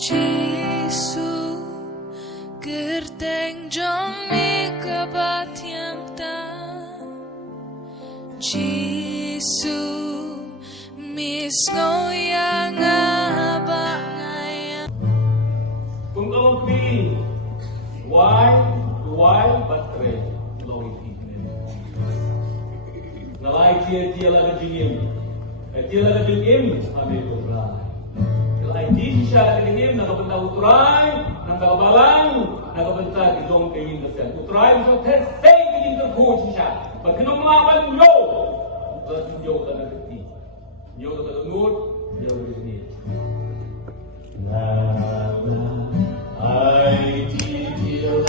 Giêsu gerteng trong mi kabat yang ta Giêsu mis ngoyang aba ngayang Kung kalong pi why batre lowi pi nalai tia laga jingim tia laga jingim abe ko bra nalai di siya jingim nakabenta utray nakabalang nakabenta gidong kayin dasan utray so tes say giding ko ko siya pagkinong laban yo dasan yo ta nakati yo ta ngut yo ni I did you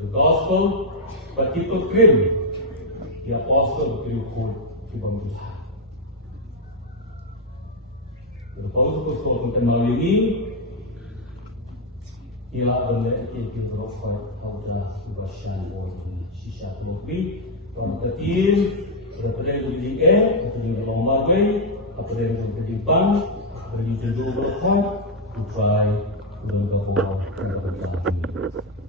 the gospel, but he could claim the apostle to quote Ibn The apostle was melalui ini ialah benda yang beroffer pada kebasan orang sisa kopi, orang ketir, daripada yang atau yang lomba daripada yang berdimpang, bagi judul berkhot, upay, dan berkhot,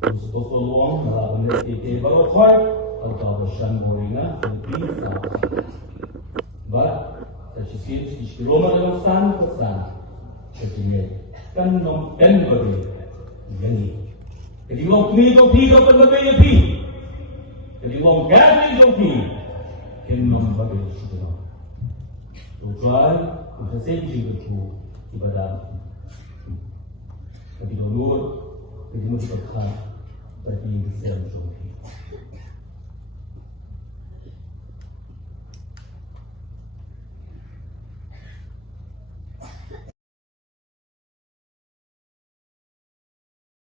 Untuk peluang dalam benda yang berkhot, atau kebasan orang yang But, tersikit di Roma dalam pesan, ketika kan dan bagi ini. Jadi orang ni tu pi ke pelbagai pi. Jadi orang gadi tu pi, kena bagi sudah. Tujuan untuk segi itu ibadah. Jadi dulu, jadi mesti berkah bagi Islam tu.